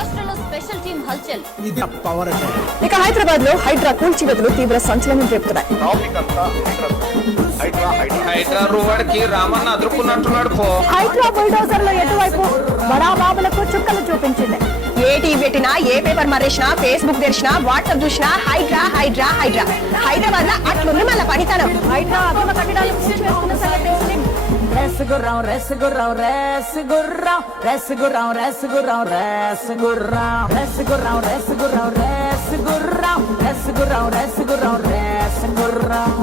రాష్ట్రంలో special team హల్చల్. ఇక హైదరాబాద్ లో హైడ్రా కూల్చివేతలు తీవ్ర సంచలనం రేపుతున్నాయి. హైడ్రా రూవాడికి రామన్న అదురుకున్నట్టున్నాడు. హైడ్రా బుల్డోజర్ లో ఎటువైపు బడాబాబులకు చుక్కలు చూపించింది. ఏ టీవీ పెట్టినా, ఏ పేపర్ మరేసినా, ఫేస్బుక్ తెరిచినా, వాట్సాప్ చూసినా హైడ్రా హైడ్రా హైడ్రా. హైదరాబాద్ లో అట్లుంది మళ్ళీ పనితనం. హైడ్రా అక్రమ కట్టడాలు కూల్చివేస్తున్న సంగతి తెలిసింది. రెస్గుర్రం రెస్గుర్రం రెస్గుర్రం రెస్గుర్రం రెస్గుర్రం రెస్గుర్రం రెస్గుర్రం రెస్గుర్రం రెస్గుర్రం రెస్గుర్రం రెస్గుర్రం రెస్గుర్రం